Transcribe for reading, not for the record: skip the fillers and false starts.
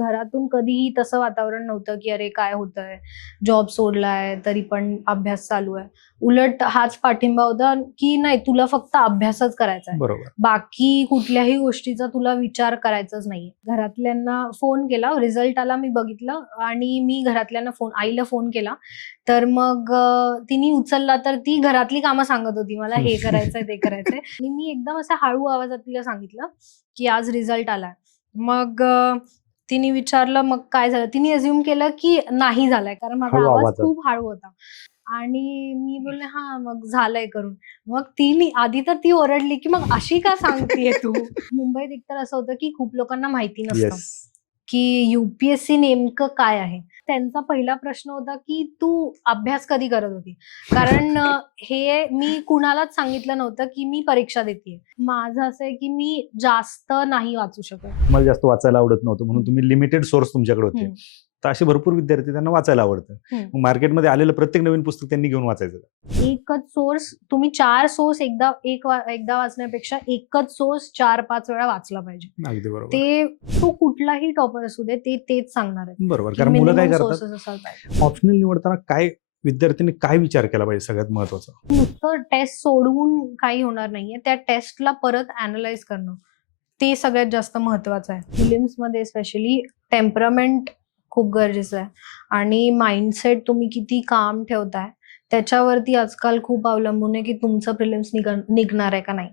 घरातून कधीही तसं वातावरण नव्हतं, की अरे काय होतंय? जॉब सोडलाय तरी पण अभ्यास चालू आहे. उलट हाच पाठिंबा होता, की नाही तुला फक्त अभ्यासच करायचा आहे. बरोबर. बाकी कुठल्याही गोष्टीचा तुला विचार करायचाच नाहीये. घरातल्यांना फोन केला, रिझल्ट आला मी बघितलं आणि मी घरातल्यांना आईला फोन केला. तर मग तिने उचलला तर ती घरातली कामं सांगत होती मला हे करायचंय, ते करायचंय आणि मी एकदम असं हळू आवाजात तिला सांगितलं, की आज रिझल्ट आलाय. मग तिने विचारलं मग काय झालं? तिने अझ्युम केलं की नाही झालाय कारण माझा हळू आवाज आवाजात. खूप हळू होता. आणि मी बोलले, "हां, मग झालंय करून." मग आधी तर ती ओरडली, की "मग अशी का सांगतीये तू?" मुंबईत एकतर असं होतं, की खूप लोकांना माहिती नसतं, येस. की यू-पी-एस-सी नेमकं काय आहे? त्यांचा पहिला प्रश्न होता, की "तू अभ्यास कधी करत होती?" कारण हे मी कुणालाच सांगितलं नव्हतं, की मी परीक्षा देतेय. माझं असं आहे, की मी जास्त नाही वाचू शकत. तुम्हाला जास्त वाचायला आवडत नव्हतं म्हणून तुम्ही लिमिटेड सोर्स तुमच्याकडे होते. हं, तर असे भरपूर विद्यार्थी त्यांना वाचायला आवडतं. हं. मग मार्केटमध्ये आलेलं प्रत्येक नवीन पुस्तक त्यांनी घेऊन वाचायचं. एकच सोर्स तुम्ही 4 सोर्स एकदा वाचण्यापेक्षा एकच सोर्स 4-5 वेळा वाचला पाहिजे. अगदी बरोबर. ते तो कुठलाही टॉपर असू दे, ते तेच सांगणार आहेत, बरोबर. की कारण मुलं काय मिनिमम करतात, सोर्सेस असायला पाहिजे. ऑप्शनल निवडताना विद्यार्थ्यांनी काय विचार केला पाहिजे सगळ्यात महत्त्वाचा? नुसतं टेस्ट सोडवून काही होणार नाहीये. त्या टेस्टला परत अॅनलाईज करणं, ते सगळ्यात जास्त महत्वाचं आहे. प्रिलिम्समध्ये स्पेशली टेम्परामेंट खूप गरजेचं आहे आणि माइंडसेट तुम्ही किती काम ठेवताय, त्याच्यावरती आजकाल खूप अवलंबून आहे, की तुमचं प्रिलिम्स निघणार आहे का नाही.